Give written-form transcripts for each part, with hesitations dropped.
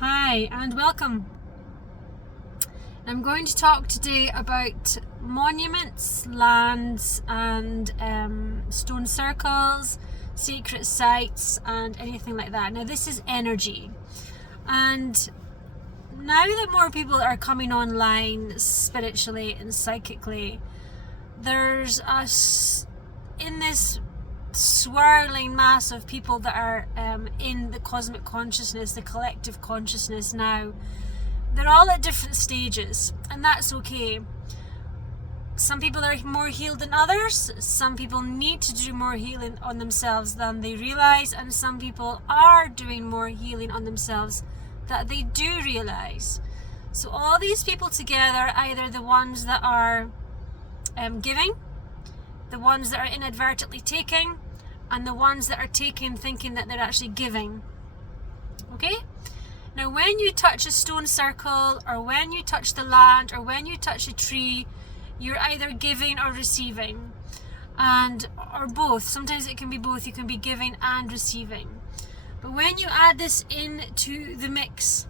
Hi and welcome. I'm going to talk today about monuments, lands and stone circles, sacred sites and anything like that. Now this is energy, and now that more people are coming online spiritually and psychically, there's us in this swirling mass of people that are in the cosmic consciousness, the collective consciousness now. They're all at different stages, and that's okay. Some people are more healed than others. Some people need to do more healing on themselves than they realize, and some people are doing more healing on themselves that they do realize. So all these people together, either the ones that are giving, the ones that are inadvertently taking, and the ones that are taking thinking that they're actually giving. Okay? Now when you touch a stone circle, or when you touch the land, or when you touch a tree, you're either giving or receiving, or both. Sometimes it can be both. You can be giving and receiving. But when you add this into the mix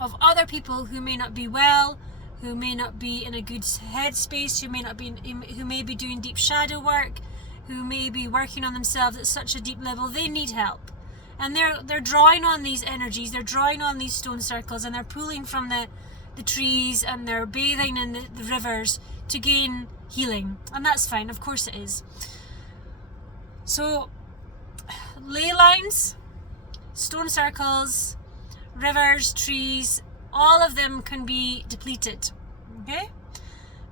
of other people who may not be well, who may not be in a good headspace, who may be doing deep shadow work, who may be working on themselves at such a deep level, they need help. And they're drawing on these energies, they're drawing on these stone circles, and they're pulling from the trees, and they're bathing in the rivers to gain healing. And that's fine, of course it is. So ley lines, stone circles, rivers, trees, all of them can be depleted, okay?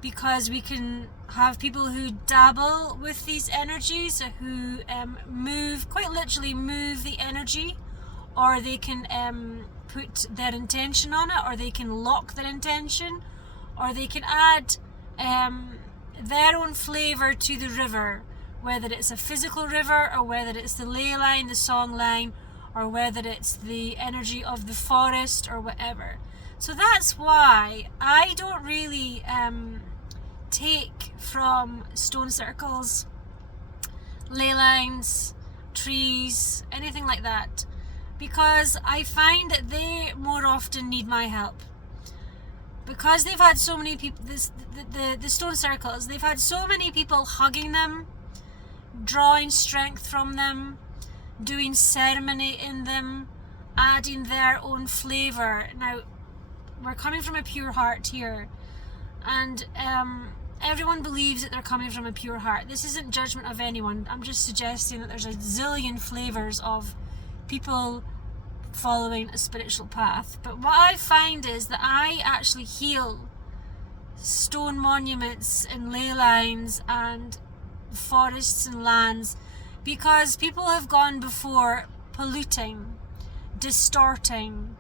Because we can have people who dabble with these energies, who quite literally move the energy, or they can put their intention on it, or they can lock their intention, or they can add their own flavour to the river, whether it's a physical river, or whether it's the ley line, the song line, or whether it's the energy of the forest, or whatever. So that's why I don't really take from stone circles, ley lines, trees, anything like that, because I find that they more often need my help. Because they've had so many people, the stone circles, they've had so many people hugging them, drawing strength from them, doing ceremony in them, adding their own flavour. Now, we're coming from a pure heart here, and everyone believes that they're coming from a pure heart. This isn't judgment of anyone. I'm just suggesting that there's a zillion flavours of people following a spiritual path. But what I find is that I actually heal stone monuments and ley lines and forests and lands because people have gone before polluting, distorting,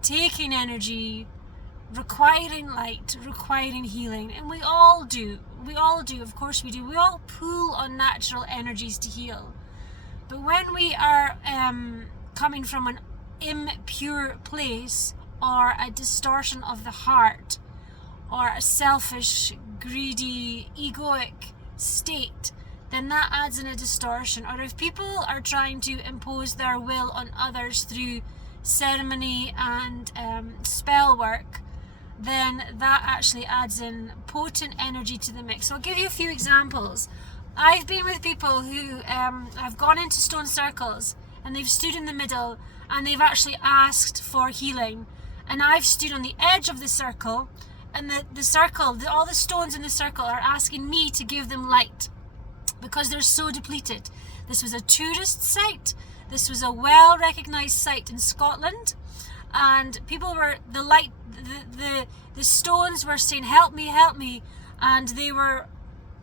taking energy, requiring light, requiring healing. And we all do, of course we do. We all pull on natural energies to heal. But when we are coming from an impure place, or a distortion of the heart, or a selfish, greedy, egoic state, then that adds in a distortion. Or if people are trying to impose their will on others through ceremony and spell work, then that actually adds in potent energy to the mix. So I'll give you a few examples. I've been with people who have gone into stone circles, and they've stood in the middle, and they've actually asked for healing. And I've stood on the edge of the circle, and the circle, all the stones in the circle are asking me to give them light, because they're so depleted. This was a tourist site. This was a well-recognised site in Scotland, and people were, the stones were saying, help me, and they were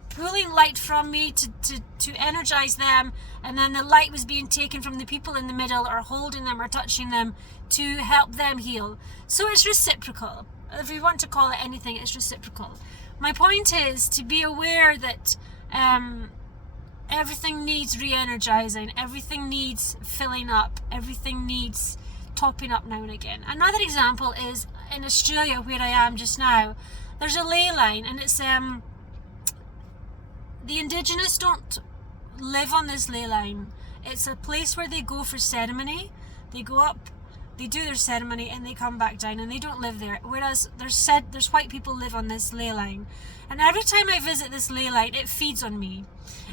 pulling light from me to energize them, and then the light was being taken from the people in the middle, or holding them or touching them to help them heal. So it's reciprocal. If you want to call it anything, it's reciprocal. My point is to be aware that everything needs re-energizing, everything needs filling up, everything needs topping up now and again. Another example is in Australia, where I am just now. There's a ley line, and it's the indigenous don't live on this ley line. It's a place where they go for ceremony. They go up they do their ceremony, and they come back down, and they don't live there. Whereas there's white people live on this ley line. And every time I visit this ley line, it feeds on me.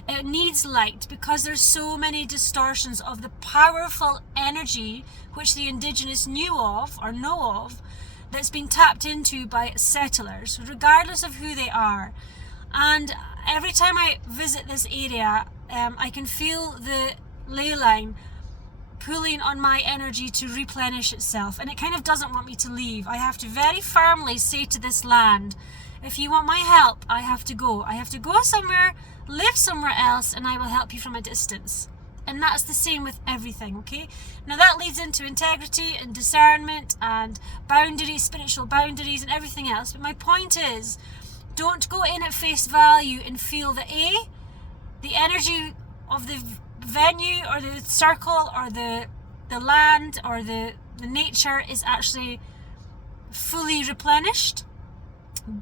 It needs light because there's so many distortions of the powerful energy which the indigenous knew of or know of, that's been tapped into by settlers, regardless of who they are. And every time I visit this area, I can feel the ley line pulling on my energy to replenish itself, and it kind of doesn't want me to leave. I have to very firmly say to this land, if you want my help, I have to go. I have to go somewhere, live somewhere else, and I will help you from a distance. And that's the same with everything, okay? Now that leads into integrity and discernment and boundaries, spiritual boundaries and everything else. But my point is, don't go in at face value and feel that the energy of the venue or the circle or the land or the nature is actually fully replenished.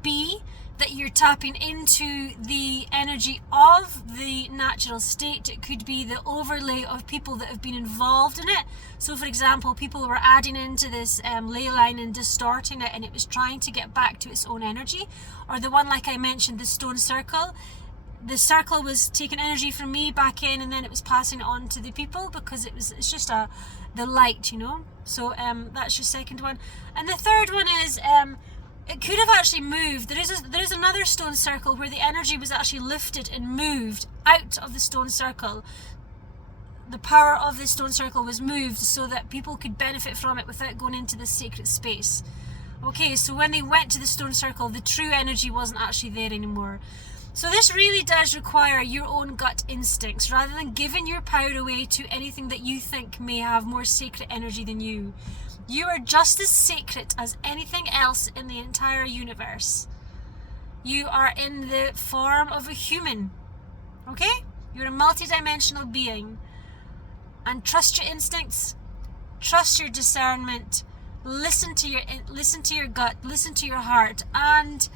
B, that you're tapping into the energy of the natural state. It could be the overlay of people that have been involved in it. So for example, people were adding into this ley line and distorting it, and it was trying to get back to its own energy. Or the one like I mentioned, the stone circle. The circle was taking energy from me back in, and then it was passing it on to the people because it's just the light, you know. So that's your second one. And the third one is it could have actually moved. There is another stone circle where the energy was actually lifted and moved out of the stone circle. The power of the stone circle was moved so that people could benefit from it without going into the sacred space. Okay, so when they went to the stone circle, the true energy wasn't actually there anymore. So this really does require your own gut instincts rather than giving your power away to anything that you think may have more sacred energy than you. You are just as sacred as anything else in the entire universe. You are in the form of a human, okay? You're a multidimensional being. And trust your instincts, trust your discernment, listen to your gut, listen to your heart, and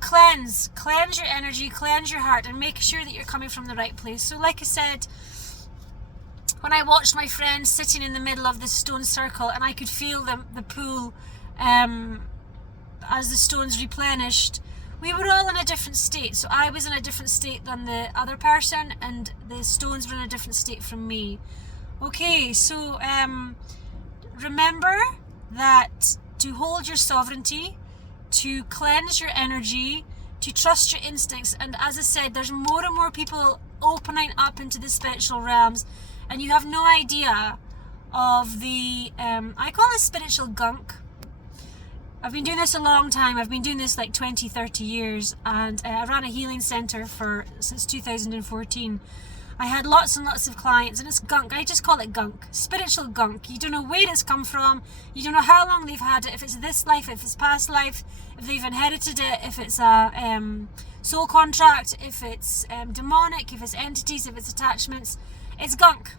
cleanse your energy, cleanse your heart, and make sure that you're coming from the right place. So like I said, when I watched my friend sitting in the middle of this stone circle, and I could feel the pool as the stones replenished, we were all in a different state. So I was in a different state than the other person, and the stones were in a different state from me. Okay, so remember that to hold your sovereignty, to cleanse your energy, to trust your instincts. And as I said, there's more and more people opening up into the spiritual realms, and you have no idea of the I call it spiritual gunk. I've been doing this a long time. I've been doing this like 20-30 years, and I ran a healing center since 2014. I had lots and lots of clients, and it's gunk. I just call it gunk, spiritual gunk. You don't know where it's come from. You don't know how long they've had it, if it's this life, if it's past life, if they've inherited it, if it's a soul contract, if it's demonic, if it's entities, if it's attachments. It's gunk,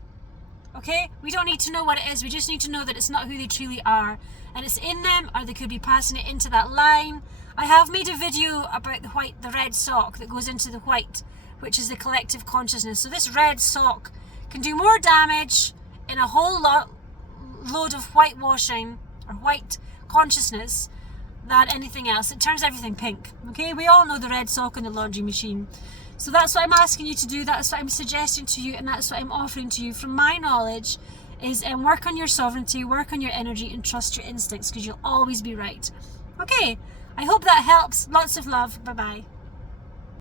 okay? We don't need to know what it is. We just need to know that it's not who they truly are. And it's in them, or they could be passing it into that line. I have made a video about the red sock that goes into the white, which is the collective consciousness. So this red sock can do more damage in a whole load of whitewashing or white consciousness than anything else. It turns everything pink. Okay, we all know the red sock in the laundry machine. So that's what I'm asking you to do. That's what I'm suggesting to you, and that's what I'm offering to you from my knowledge, is work on your sovereignty, work on your energy, and trust your instincts, because you'll always be right. Okay, I hope that helps. Lots of love. Bye-bye.